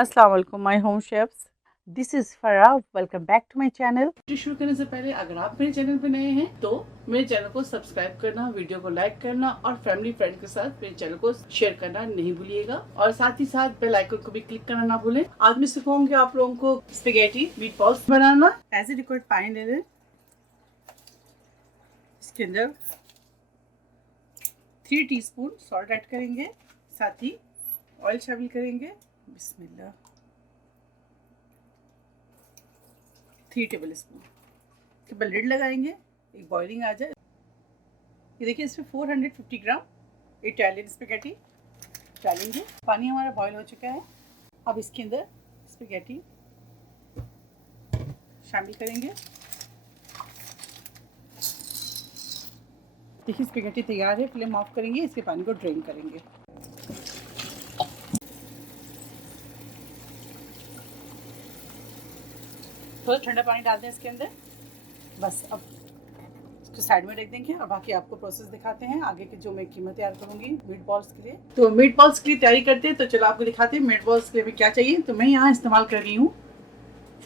अस्सलाम वालेकुम my home chefs, this is Farah. Welcome back to my channel. शुरू करने से पहले अगर आप मेरे चैनल पे नए हैं तो मेरे चैनल को सब्सक्राइब करना, वीडियो को लाइक करना और फैमिली फ्रेंड के साथ मेरे चैनल को शेयर करना नहीं भूलिएगा और साथ ही साथ बेल आइकन को भी क्लिक करना ना भूलें। आज मैं सिखाऊंगी आप लोगों को स्पेगेटी मीट बॉल्स बनाना। एज ए रिक्वायर्ड पानी ले लें, इसके अंदर 3 टीस्पून सॉल्ट ऐड करेंगे, साथ ही ऑयल शामिल करेंगे। बिस्मिल्लाह। 3 टेबल स्पून के बाद लिड लगाएंगे, एक बॉइलिंग आ जाए। ये देखिए, इसमें 450 ग्राम इटालियन स्पेगेटी डालेंगे। पानी हमारा बॉईल हो चुका है। अब इसके अंदर स्पेगेटी शामिल करेंगे। देखिए स्पेगेटी तैयार है। फ्लेम ऑफ करेंगे, इसके पानी को ड्रेन करेंगे। थोड़ा ठंडा पानी डाल दें इसके अंदर। बस अब इसको साइड में रख देंगे और बाकी आपको प्रोसेस दिखाते हैं आगे की, जो मैं कीमत तैयार करूंगी मीट बॉल्स के लिए। तो मीट बॉल्स के लिए तैयारी करते हैं, तो चलो आपको दिखाते हैं मीट बॉल्स के लिए भी क्या चाहिए। तो मैं यहाँ इस्तेमाल कर रही हूँ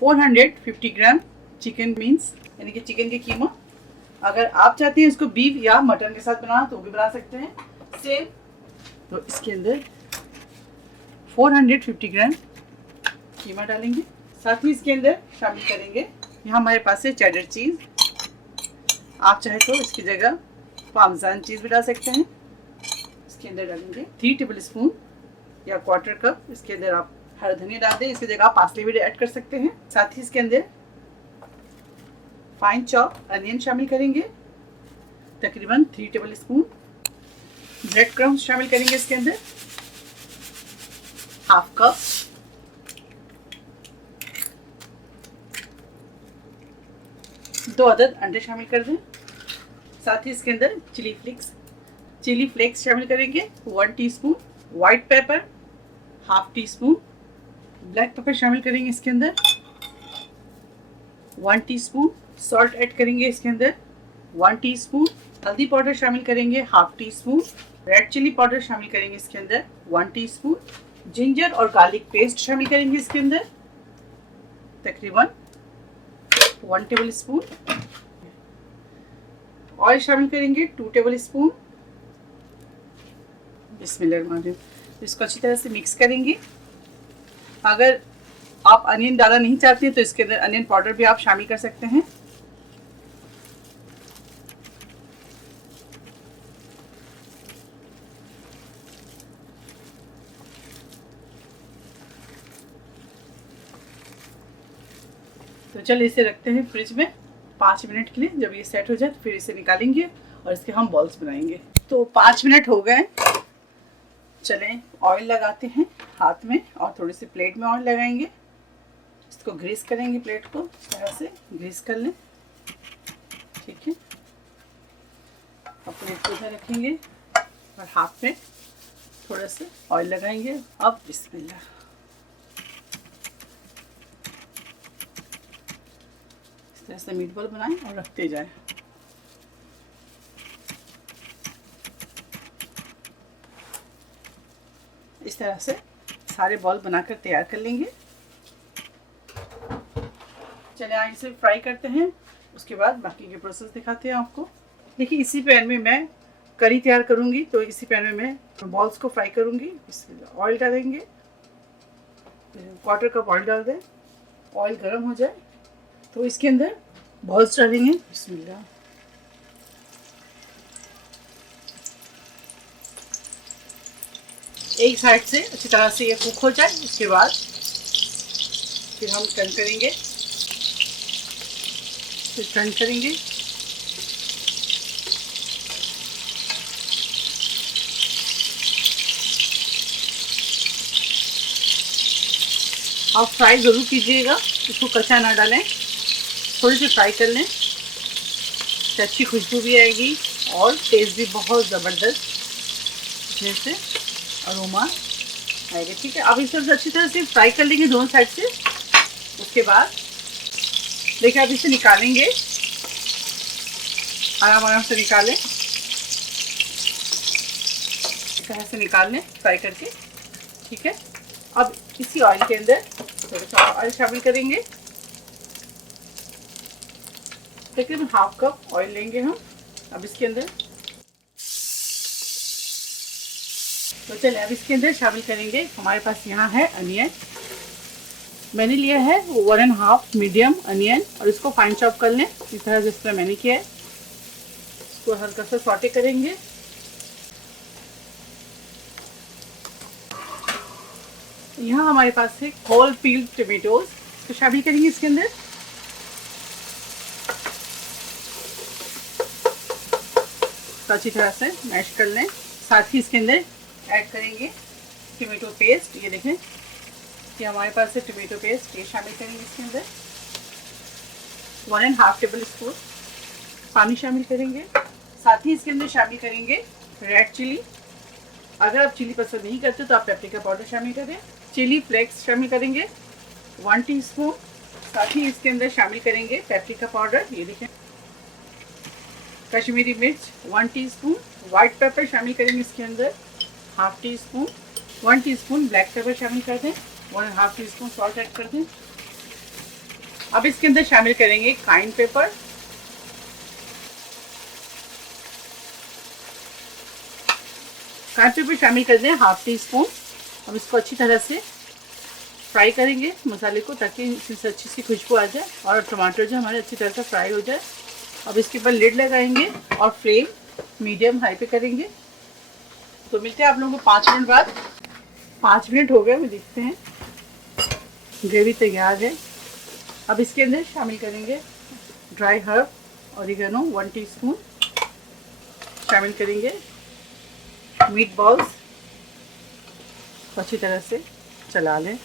450 ग्राम चिकन मीन्स, यानी कि चिकन की कीमा। अगर आप चाहते हैं इसको बीफ या मटन के साथ बनाना तो भी बना सकते हैं सेम। तो इसके अंदर 450 ग्राम कीमा डालेंगे। साथ ही इसके अंदर शामिल करेंगे, यहाँ हमारे पास है चेडर चीज़। आप चाहे तो इसकी जगह पार्मेजान चीज़ भी डाल सकते हैं। इसके अंदर डालेंगे 3 टेबल स्पून या क्वार्टर कप। इसके अंदर आप हरा धनिया डाल दें, इसकी जगह आप पार्सले भी ऐड कर सकते हैं। साथ ही इसके अंदर फाइन चॉप अनियन शामिल करेंगे, तकरीबन 3 टेबल स्पून। ब्रेड क्रम्स शामिल करेंगे इसके अंदर, हाफ कप। 2 अदद अंडे शामिल कर दें। साथ ही इसके अंदर चिली फ्लेक्स शामिल करेंगे 1 teaspoon. White paper half tea spoon. Black pepper शामिल करेंगे इसके अंदर 1 टीस्पून। सॉल्ट ऐड करेंगे इसके अंदर 1 टीस्पून। हल्दी पाउडर शामिल करेंगे half teaspoon. Red chilli powder शामिल करेंगे इसके अंदर 1 टीस्पून। जिंजर और गार्लिक पेस्ट शामिल करेंगे इसके अंदर तकरीबन 1 टेबल स्पून। ऑयल शामिल करेंगे 2 टेबल स्पून। बिस्मिल्लाह। इसको अच्छी तरह से मिक्स करेंगे। अगर आप अनियन डालना नहीं चाहते तो इसके अंदर अनियन पाउडर भी आप शामिल कर सकते हैं। तो चलिए इसे रखते हैं फ्रिज में 5 मिनट के लिए। जब ये सेट हो जाए तो फिर इसे निकालेंगे और इसके हम बॉल्स बनाएंगे। तो 5 मिनट हो गए। चलें ऑयल लगाते हैं हाथ में और थोड़ी सी प्लेट में ऑयल लगाएंगे। इसको ग्रीस करेंगे, प्लेट को इस तरह से ग्रीस कर लें। ठीक है, अब प्लेट को इधर रखेंगे और हाथ में थोड़ा सा ऑयल लगाएंगे। अब बिस्मिल्लाह। इस तरह से मीट बॉल बनाएं और रखते जाएं। इस तरह से सारे बॉल बनाकर तैयार कर लेंगे। चलिए आज इसे फ्राई करते हैं, उसके बाद बाकी के प्रोसेस दिखाते हैं आपको। देखिए इसी पैन में मैं करी तैयार करूंगी, तो इसी पैन में मैं बॉल्स को फ्राई करूंगी। इसमें ऑयल डालेंगे, 1/4 कप ऑयल डाल दें। ऑयल गर्म हो जाए तो इसके अंदर बॉल्स डालेंगे। बिस्मिल्लाह। एक साइड से अच्छी तरह से ये कुक हो जाए, उसके बाद फिर हम टर्न करेंगे। फिर टर्न करेंगे। आप फ्राई ज़रूर कीजिएगा, इसको कच्चा ना डालें। थोड़ी सी फ्राई कर लें, अच्छी खुशबू भी आएगी और टेस्ट भी बहुत ज़बरदस्त जैसे अरोमा आएगा। ठीक है, अब इसे अच्छी तरह से फ्राई कर लेंगे दोनों साइड से। उसके बाद देखिए अब इसे निकालेंगे, आराम आराम से निकालें। इस तरह से निकाल लें फ्राई करके। ठीक है, अब इसी ऑयल के अंदर थोड़ा सा ऑयल शामिल करेंगे। तकरीबन हाफ कप ऑयल लेंगे हम। अब इसके अंदर तो चलिए अब इसके अंदर शामिल करेंगे, हमारे पास यहाँ है अनियन। मैंने लिया है 1.5 मीडियम अनियन और इसको फाइन चॉप कर लें इस तरह जिस तरह मैंने किया है। इसको हल्का सा सॉटे करेंगे। यहाँ हमारे पास है होल पील्ड टमेटोज, इसको शामिल करेंगे इसके अंदर। तो अच्छी तरह से मैश कर लें। साथ ही इसके अंदर ऐड करेंगे टमेटो पेस्ट। ये देखें कि हमारे पास है टमेटो पेस्ट, ये शामिल करेंगे इसके अंदर। 1.5 टेबल स्पून पानी शामिल करेंगे। साथ ही इसके अंदर शामिल करेंगे रेड चिली। अगर आप चिली पसंद नहीं करते तो आप पेपरिका पाउडर शामिल करें। चिली फ्लेक्स शामिल करेंगे 1 टीस्पून। साथ ही इसके अंदर शामिल करेंगे पेपरिका पाउडर, ये देखें। कश्मीरी मिर्च 1 टीस्पून। व्हाइट पेपर शामिल करेंगे इसके अंदर 1/2 टीस्पून। 1 टीस्पून ब्लैक पेपर शामिल कर दें। 1.5 टीस्पून सॉल्ट ऐड कर दें। अब इसके अंदर शामिल करेंगे काइन पेपर। काइन पेपर शामिल कर दें 1/2 टीस्पून। अब इसको अच्छी तरह से फ्राई करेंगे मसाले को, ताकि इससे अच्छी सी खुशबू आ जाए और टमाटर जो हमारे अच्छी तरह से फ्राई हो जाए। अब इसके ऊपर लिड लगाएंगे और फ्लेम मीडियम हाई पे करेंगे। तो मिलते हैं आप लोगों को 5 मिनट बाद। 5 मिनट हो गए, देखते हैं ग्रेवी तैयार है। अब इसके अंदर शामिल करेंगे ड्राई हर्ब ऑरिगेनो 1 टीस्पून शामिल करेंगे। मीट बॉल्स अच्छी तरह से चला लें,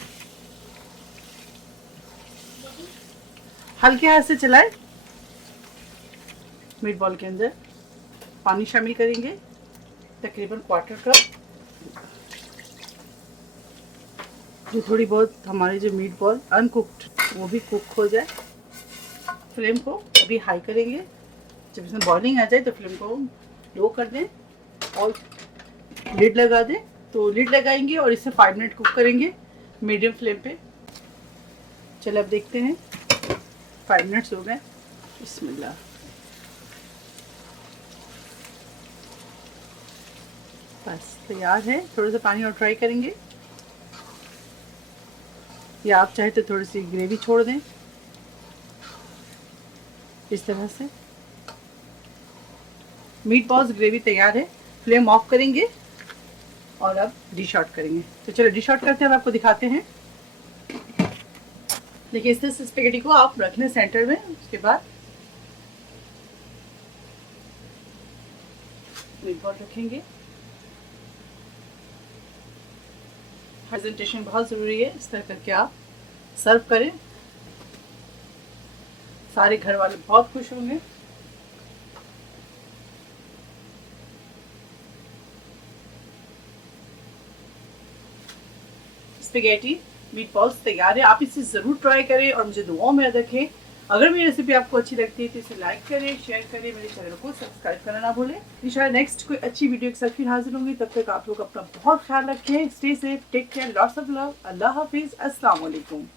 हल्के हाथ से चलाएं। मीट बॉल के अंदर पानी शामिल करेंगे तकरीबन 1/4 कप। जो थोड़ी बहुत हमारी जो मीट बॉल अनकुक्ड वो भी कुक हो जाए। फ्लेम को अभी हाई करेंगे। जब इसमें बॉइलिंग आ जाए तो फ्लेम को लो कर दें और लिड लगा दें। तो लिड लगाएंगे और इसे 5 मिनट कुक करेंगे मीडियम फ्लेम पे। चलो अब देखते हैं 5 मिनट्स हो गए। बिस्मिल्लाह। बस तैयार है। थोड़ा सा पानी और ट्राई करेंगे, या आप चाहे तो थोड़ी सी ग्रेवी छोड़ दें इस तरह से। मीट बॉल्स ग्रेवी तैयार है। फ्लेम ऑफ करेंगे और अब डिश आउट करेंगे। तो चलो डिश आउट करते हैं, अब आपको दिखाते हैं। देखिए इस तरह से स्पेगेटी को आप रख लें सेंटर में। उसके बाद मीट बॉल रखेंगे। प्रेजेंटेशन बहुत ज़रूरी है, इस तरह करके आप सर्व करें। सारे घर वाले बहुत खुश होंगे। स्पेगेटी मीट बॉल्स तैयार है। आप इसे ज़रूर ट्राई करें और मुझे दुआओं में याद रखें। अगर मेरी रेसिपी आपको अच्छी लगती है तो इसे लाइक करें, शेयर करें, मेरे चैनल को सब्सक्राइब करना ना भूलें। इंशाल्लाह नेक्स्ट कोई अच्छी वीडियो के साथ फिर हाजिर होंगी। तब तक आप लोग अपना बहुत ख्याल रखें। Stay safe, take care, lots of love. अल्लाह हाफिज़, अस्सलाम वालेकुम।